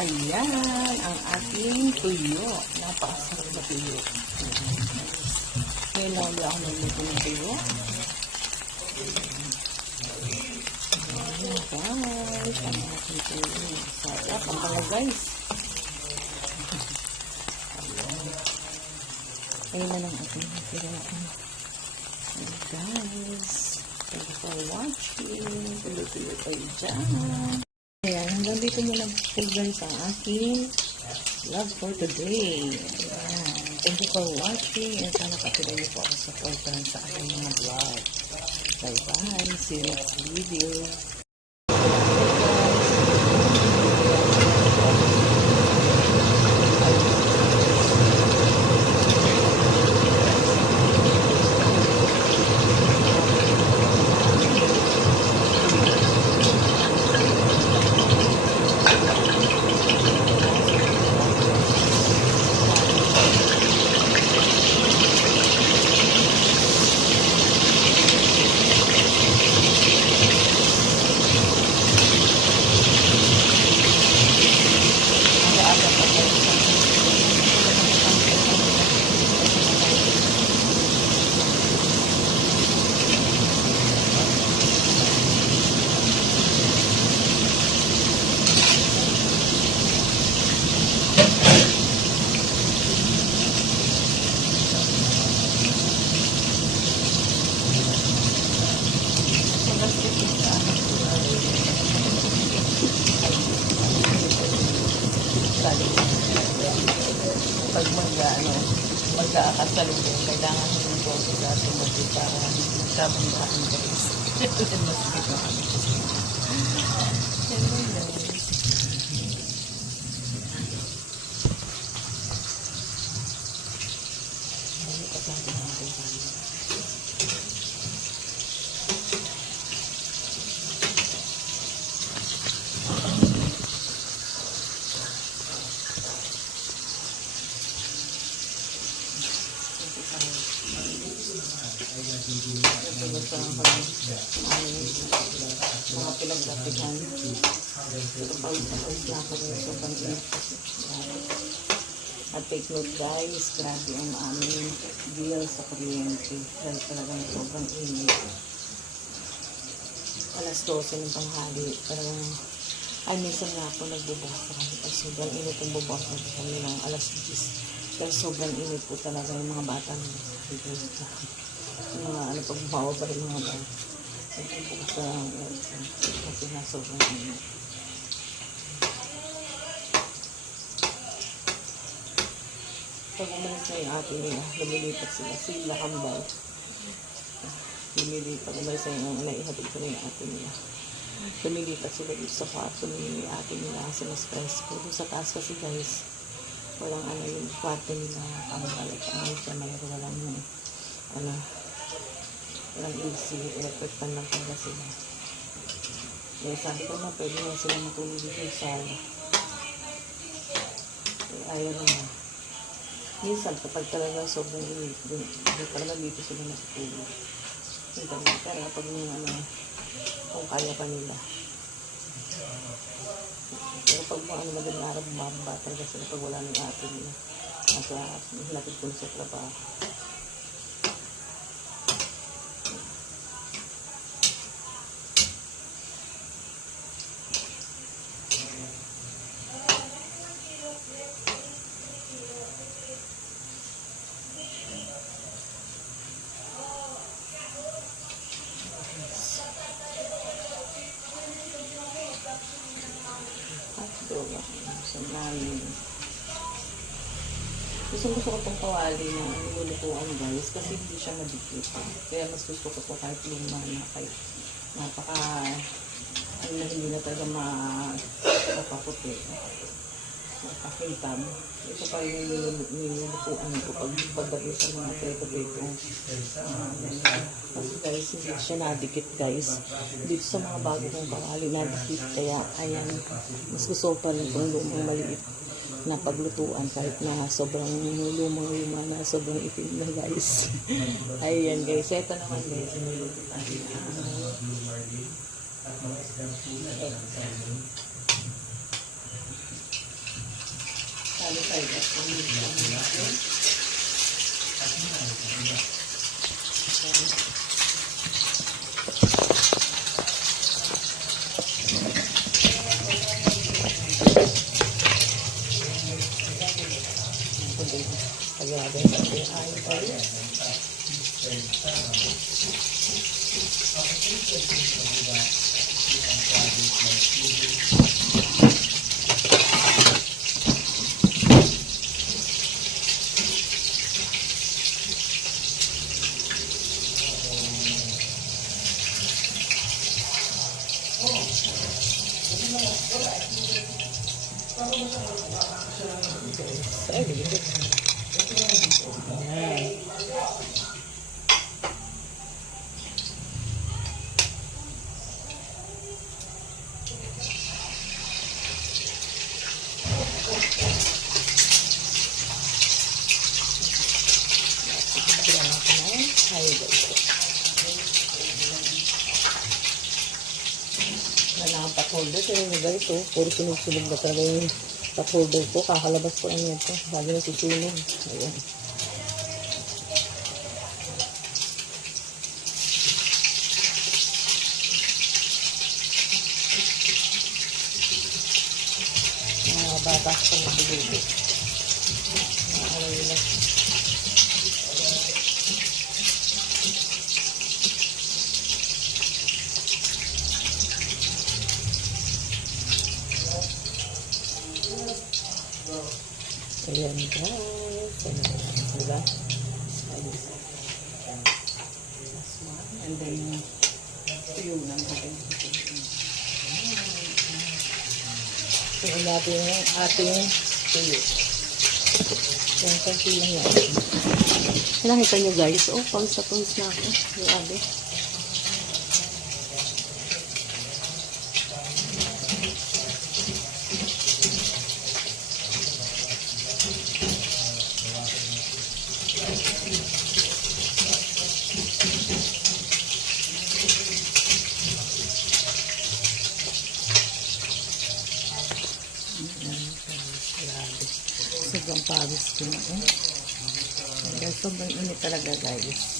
Ayan, ang ating tuyo. Napakasarap na tuyo. Ngayon lang ulit ako nagluto ng tuyo. Ayan guys, ang ating tuyo. Sarap, ang pala guys. Ayan na lang ating natirahan. Ayan guys, thank you for watching. Tuloy-tuloy kayo dyan. Ayan, hanggang dito muna po guys ang aking vlog for today. Ayan, thank you for watching and sana patuloy niyo po ako supportan sa aking mga vlog. Bye bye, see you next video. Pag magkakasalubong, kailangan ng boso sa tumati para magkabanggaan guys. Mas ito kami. Hello guys. Balikat natin ang ating pangit. Mga pinagdatihan. Ito pa yung na ako rin sa pang-init. At take note guys, grabe ang aming bill sa kuryente. Dahil talagang sobrang init. Alas 12 ng tanghali. Talagang, ay minsan nga ako nagbubukas kami. Ay sobrang init ang bubukas na kami ng alas 10. Kaya sobrang init po talaga yung mga bata nila. Yung mga pagbawa pa rin mga bata. Nagbubukas na lang kasi na sobrang init. Pag umalis na yung ate nila, lumilipat sila kambal. Lumilipat, umalis na yung naihatid ko na yung ate nila. Lumilipat sila dito sa kwarto ni ate nila kasi mas presko. Doon sa taas kasi guys, walang yung kwarto nila kambal. Ang siya mayroon walang walang AC, electric fan lang talaga sila. Kaya sabi ko na pwede na sila matulog dito sa sala. Ayaw naman. Minsan, kapag talaga sobrang init, hindi talaga dito sila natutulog. Pero pag kung kaya pa nila. Pero pag madaling araw, bumaba talaga sila pag wala ng ate nila. Kasi hinatid ko na sa trabaho. Gusto ko itong kawali na nilulutuan guys kasi hindi siya madikit. Kaya mas gusto ko ito kahit luma na kahit hindi na talaga makaputi. Makakitam. Ito pa yung nilulutuan ko pagdating sa mga preto-preto. Kasi guys, hindi siya nadikit guys. Dito sa mga bago kong kawali nadikit. Kaya ayan, mas gusto ko pa rin kung lumang maliit na paglutuan kahit na sobrang lumang-luma na sobrang itim na guys. Ayan guys, ito naman guys, nilulutuan. Holder ko yung guys, oh. Puro sunog-sunog na talaga yung top holder ko. Kakalabas ko ano ito. Lagi na susunog. Ayan. Mga bata ko na bulubo. Nakakalayo. Ayan guys. Diba? And then, tuyo lang natin. Tuyo natin yung ating tuyo. Yan, konti lang yan. Nakita nyo guys, oh, pawis na ako. Grabe. Sobrang pawis ko na, eh. Sobrang init talaga guys.